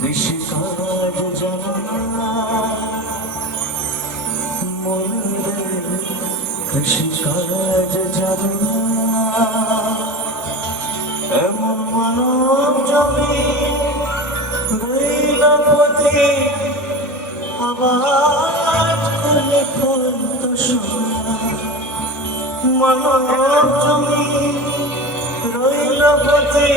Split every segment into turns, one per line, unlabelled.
Krishna বেশি কাজ যাবে এমন মানব যাবে পথে। আবার খুলে কন্ত মানব জমি রইল পথে।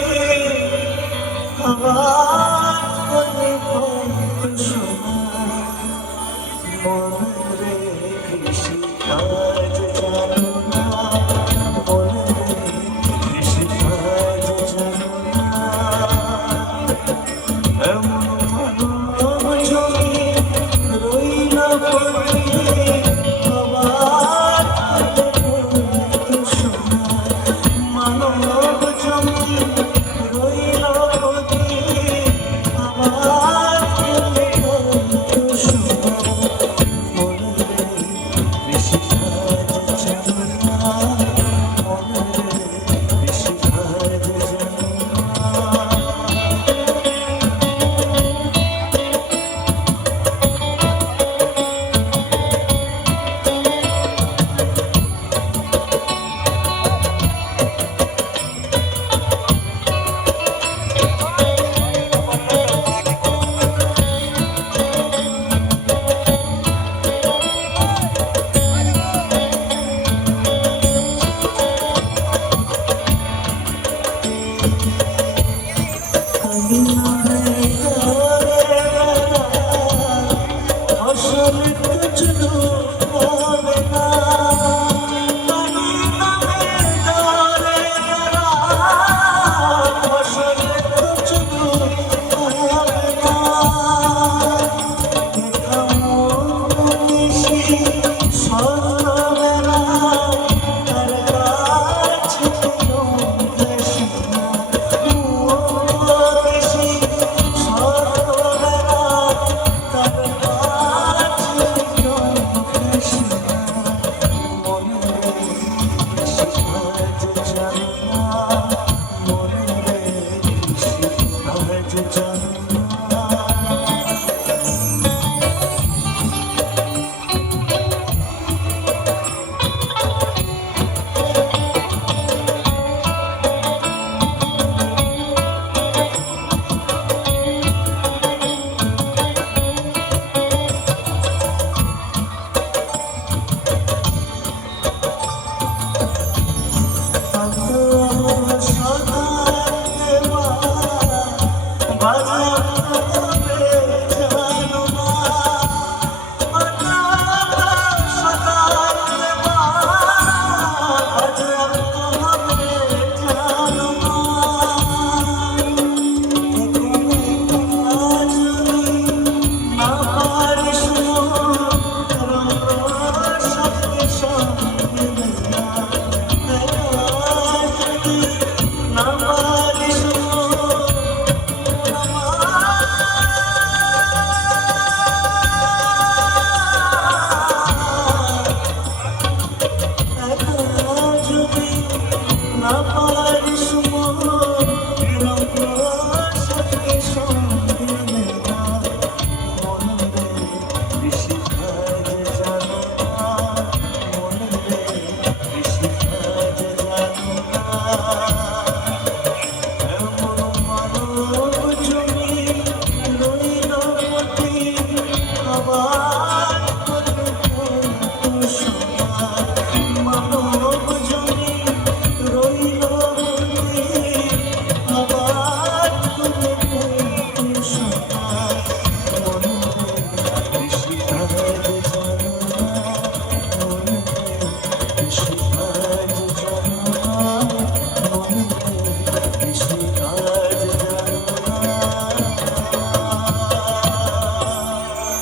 up